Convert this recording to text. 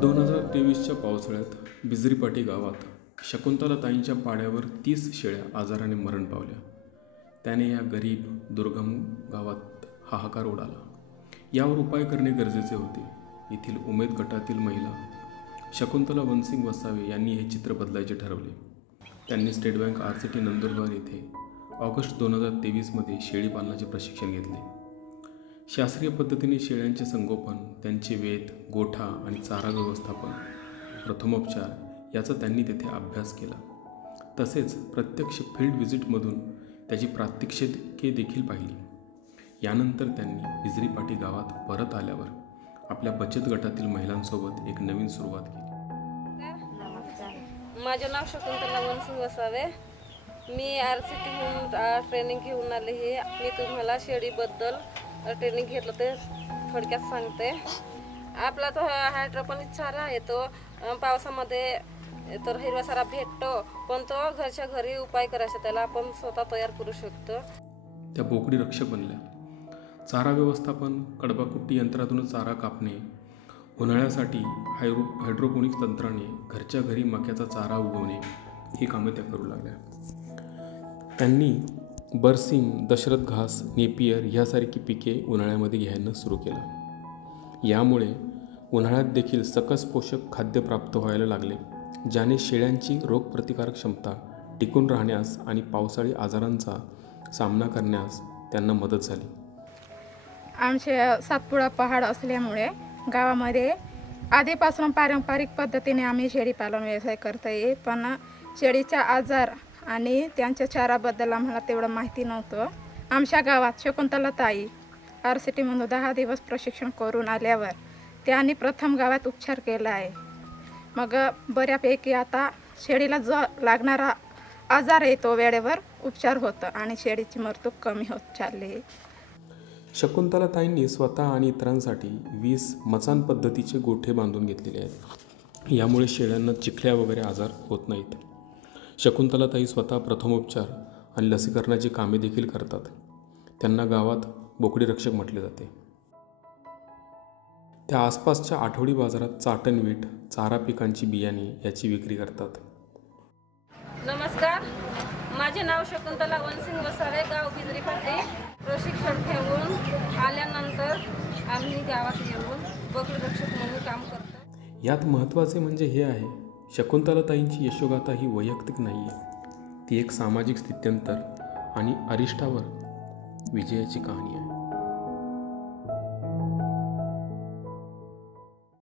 2023च्या पावसाळ्यात बिजरीपाटी गावात शकुंतलाताईंच्या पाड्यावर 30 शेळ्या आजाराने मरण पावल्या. त्याने या गरीब दुर्गम गावात हाहाकार उडाला. यावर उपाय करणे गरजेचे होते. येथील उमेद गटातील महिला शकुंतला वनसिंग वसावे यांनी हे चित्र बदलायचे ठरवले. त्यांनी स्टेट बँक RCT नंदुरबार येथे ऑगस्ट 2023मध्ये शेळी पालनाचे प्रशिक्षण घेतले. शास्त्रीय पद्धतीने शेळ्यांचे संगोपन, त्यांचे वेध, गोठा आणि चारा व्यवस्थापन, प्रथमोपचार याचा त्यांनी तेथे अभ्यास केला. तसेच प्रत्यक्ष फील्ड व्हिजिटमधून त्याची प्रात्यक्षिके देखील पाहिली. यानंतर त्यांनी बिजरीपाटी गावात परत आल्यावर आपल्या बचत गटातील महिलांसोबत एक नवीन सुरुवात केली. माझे नाव शकुंतला वनसिंग वसावे. मी RCT ट्रेनिंग घेऊन आले. मी तुम्हाला शेळीबद्दल ट्रेनिंग घेतलं ते थोडक्यात सांगते. आपला तो हायड्रोपोनिक चारा आहे तो पावसामध्ये तर हिरवा चारा भेटतो, पण तो घरच्या घरी उपाय करायचा त्याला आपण स्वतः तयार करू शकतो. त्या बोकडी रक्षक बनल्या. चारा व्यवस्थापन, कडबाकुट्टी यंत्रातून चारा कापणे, उन्हाळ्यासाठी हायड्रोपोनिक्स तंत्राने घरच्या घरी मक्याचा चारा उगवणे ही कामे त्या करू लागल्या. त्यांनी बरसीम, दशरथ घास, नेपियर यासारखी पिके उन्हाळ्यामध्ये घ्यायला सुरू केलं. यामुळे उन्हाळ्यात देखील सकस पोषक खाद्य प्राप्त व्हायला लागले, ज्याने शेळ्यांची रोगप्रतिकारक क्षमता टिकून राहण्यास आणि पावसाळी आजारांचा सामना करण्यास त्यांना मदत झाली. आमचे सातपुडा पहाड असल्यामुळे गावामध्ये आधीपासून पारंपरिक पद्धतीने आम्ही शेळीपालन व्यवसाय करतोय, पण शेळीचा आजार आणि त्यांच्या चाराबद्दल आम्हाला तेवढं माहिती नव्हतं. आमच्या गावात शकुंतलाताई RCT म्हणून 10 दिवस प्रशिक्षण करून आल्यावर त्यांनी प्रथम गावात उपचार केला आहे. मग बऱ्यापैकी आता शेळीला जो लागणारा आजार आहे तो वेळेवर उपचार होतं आणि शेळीची मृत्यू कमी होत चालली. शकुंतलाताईंनी स्वतः आणि इतरांसाठी 20 मचान पद्धतीचे गोठे बांधून घेतलेले आहेत. यामुळे शेळ्यांना चिखल्या वगैरे आजार होत नाहीत. शकुंतलाताई स्वतः प्रथमोपचार आणि लसीकरणाची कामे देखील करतात. त्यांना गावात बोकडी रक्षक म्हटले जाते. त्या आसपासच्या आठवडी बाजारात चाटण वीट, चारा पिकांची बियाणे याची विक्री करतात. नमस्कार, माझे नाव शकुंतला वनसिंग वसावे, गाव बिजरीपाटी. प्रशिक्षण घेऊन आल्यानंतर आम्ही गावात येऊन बोकडी रक्षक म्हणून काम करतो. यात महत्त्वाचे म्हणजे हे आहे, शकुंतलाताईंची यशोगाथा ही वैयक्तिक नाही आहे, ती एक सामाजिक स्थित्यंतर आणि अरिष्टावर विजयाची कहाणी आहे.